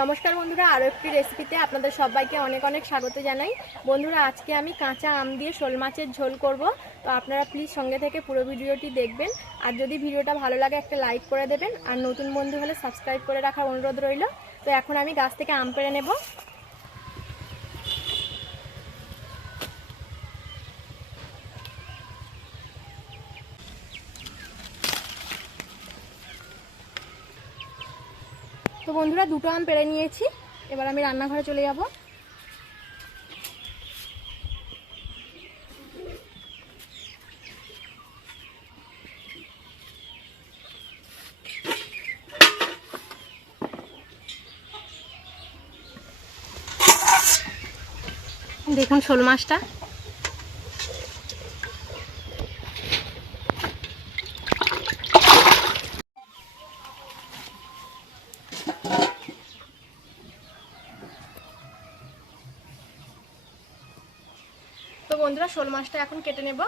নমস্কার বন্ধুরা, আরও একটি রেসিপিতে আপনাদের সবাইকে অনেক অনেক স্বাগত জানাই। বন্ধুরা, আজকে আমি কাঁচা আম দিয়ে শোল মাছের ঝোল করব। তো আপনারা প্লিজ সঙ্গে থেকে পুরো ভিডিওটি দেখবেন। আর যদি ভিডিওটা ভালো লাগে একটা লাইক করে দেবেন, আর নতুন বন্ধু হলে সাবস্ক্রাইব করে রাখার অনুরোধ রইল। তো এখন আমি গাছ থেকে আম পেড়ে নেব। তো বন্ধুরা, দুটো আম পেড়ে নিয়েছি। এবার আমি রান্নাঘরে চলে যাব। দেখুন শোল মাছটা। তো বন্ধুরা, শোল মাছটা এখন কেটে নেব।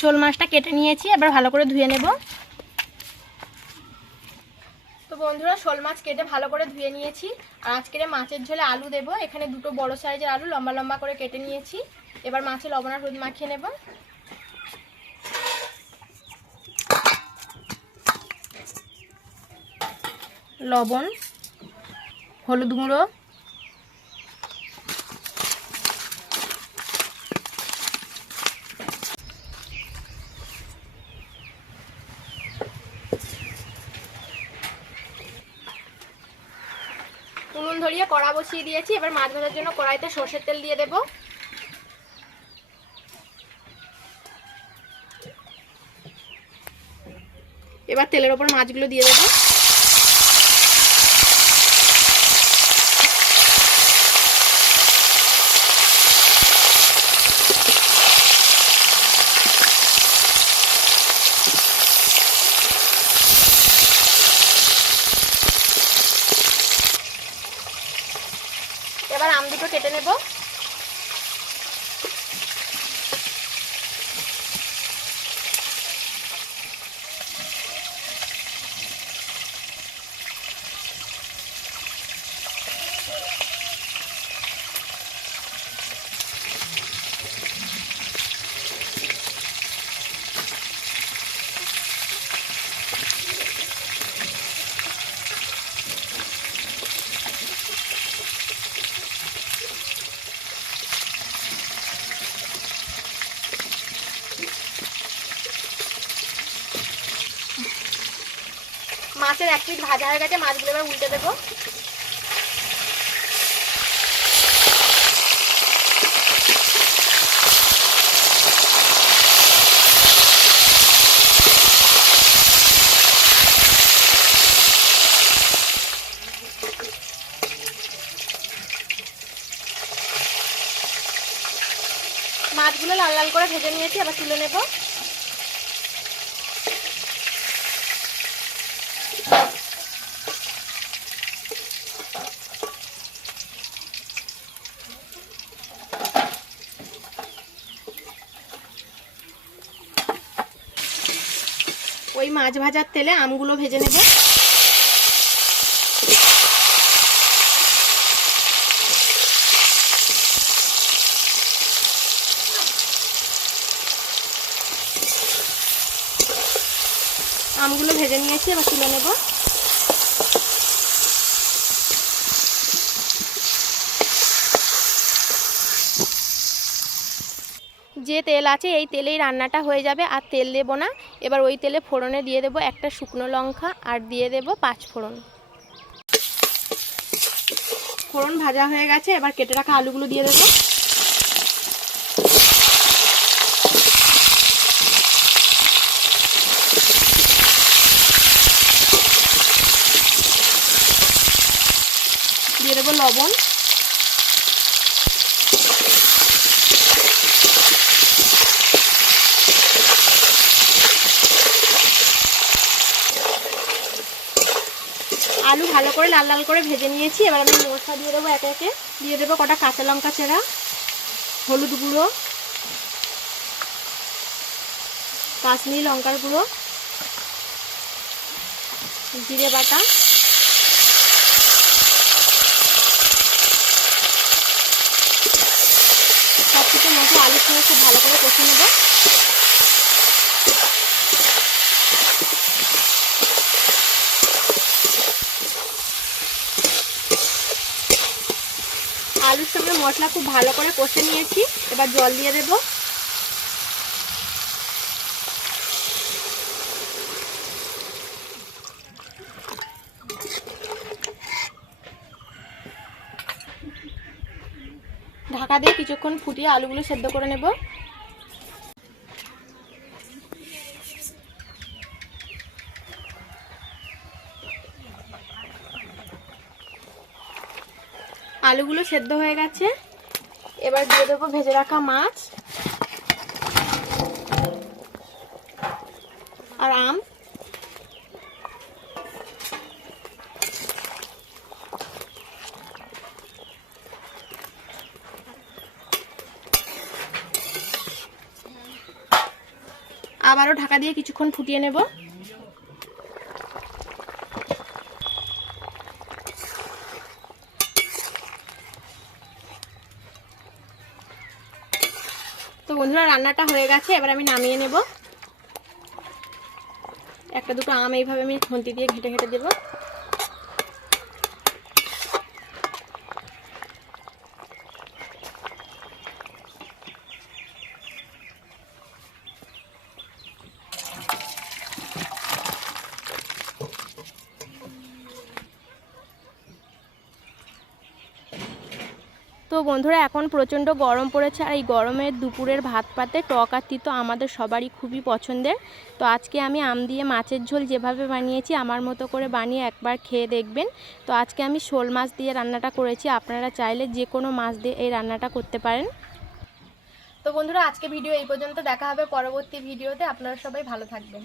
শোল মাছটা কেটে নিয়েছি, এবার ভালো করে ধুয়ে নেব। তো বন্ধুরা, শোল মাছ কেটে ভালো করে ধুয়ে নিয়েছি। আর আজকের মাছের ঝোলে আলু দেব। এখানে দুটো বড় সাইজের আলু লম্বা লম্বা করে কেটে নিয়েছি। এবার মাছে লবণ আর হলুদ মাখিয়ে নেব। লবণ, হলুদ গুঁড়ো, উনুন ধরিয়ে কড়া বসিয়ে দিয়েছি। এবার মাছ ভাজার জন্য কড়াইতে সরষের তেল দিয়ে দেব। এবার তেলের ওপর মাছগুলো দিয়ে দেব। এবার আম দুটো কেটে নেব। মাছের এক পিঠ ভাজা হয়ে গেছে, মাছগুলো এবার উল্টে দেবো। মাছগুলো লাল লাল করে ভেজে নিয়েছি, আবার তুলে নেব। ওই মাছ ভাজার তেলে আমগুলো ভেজে নেব। আমগুলো ভেজে নিয়েছি, এবার তুলে নেব। যে তেল আছে এই তেলেই রান্নাটা হয়ে যাবে, আর তেল দেবো না। এবার ওই তেলে ফোড়নে দিয়ে দেবো একটা শুকনো লঙ্কা আর দিয়ে দেবো 5 ফোড়ন। ফোড়ন ভাজা হয়ে গেছে, এবার কেটে রাখা আলুগুলো দিয়ে দেবো। দিয়ে দেবো লবণ, আলু ভালো করে লাল লাল করে ভেজে নিয়েছি। এবার আমি মশলা দিয়ে দেবো একে একে। দিয়ে দেবো কটা কাঁচা লঙ্কা চেরা, হলুদ গুঁড়ো, কাশ্মীরি লঙ্কার গুঁড়ো, জিরে বাটা, সব কিছু মশলা আলুর সঙ্গে খুব ভালো করে কষে নেব। আলুর সঙ্গে মশলা খুব ভালো করে কষে নিয়েছি, এবার জল দিয়ে দেব। ঢাকা দিয়ে কিছুক্ষণ ফুটিয়ে আলুগুলো সেদ্ধ করে নেব। আলুগুলো সেদ্ধ হয়ে গেছে, এবার দিয়ে দেবো ভেজে রাখা মাছ আর আম। আবারও ঢাকা দিয়ে কিছুক্ষণ ফুটিয়ে নেব। তো বন্ধুরা রান্নাটা হয়ে গেছে, এবার আমি নামিয়ে নেব। একটা দুটো আম এইভাবে আমি খুন্তি দিয়ে ঘেটে ঘেটে দেবো। তো বন্ধুরা এখন প্রচণ্ড গরম পড়েছে, আর এই গরমের দুপুরের ভাত পাতে টক আর তিতো আমাদের সবারই খুবই পছন্দের। তো আজকে আমি আম দিয়ে মাছের ঝোল যেভাবে বানিয়েছি আমার মতো করে বানিয়ে একবার খেয়ে দেখবেন। তো আজকে আমি শোল মাছ দিয়ে রান্নাটা করেছি, আপনারা চাইলে যে কোনো মাছ দিয়ে এই রান্নাটা করতে পারেন। তো বন্ধুরা আজকে ভিডিও এই পর্যন্ত, দেখা হবে পরবর্তী ভিডিওতে। আপনারা সবাই ভালো থাকবেন।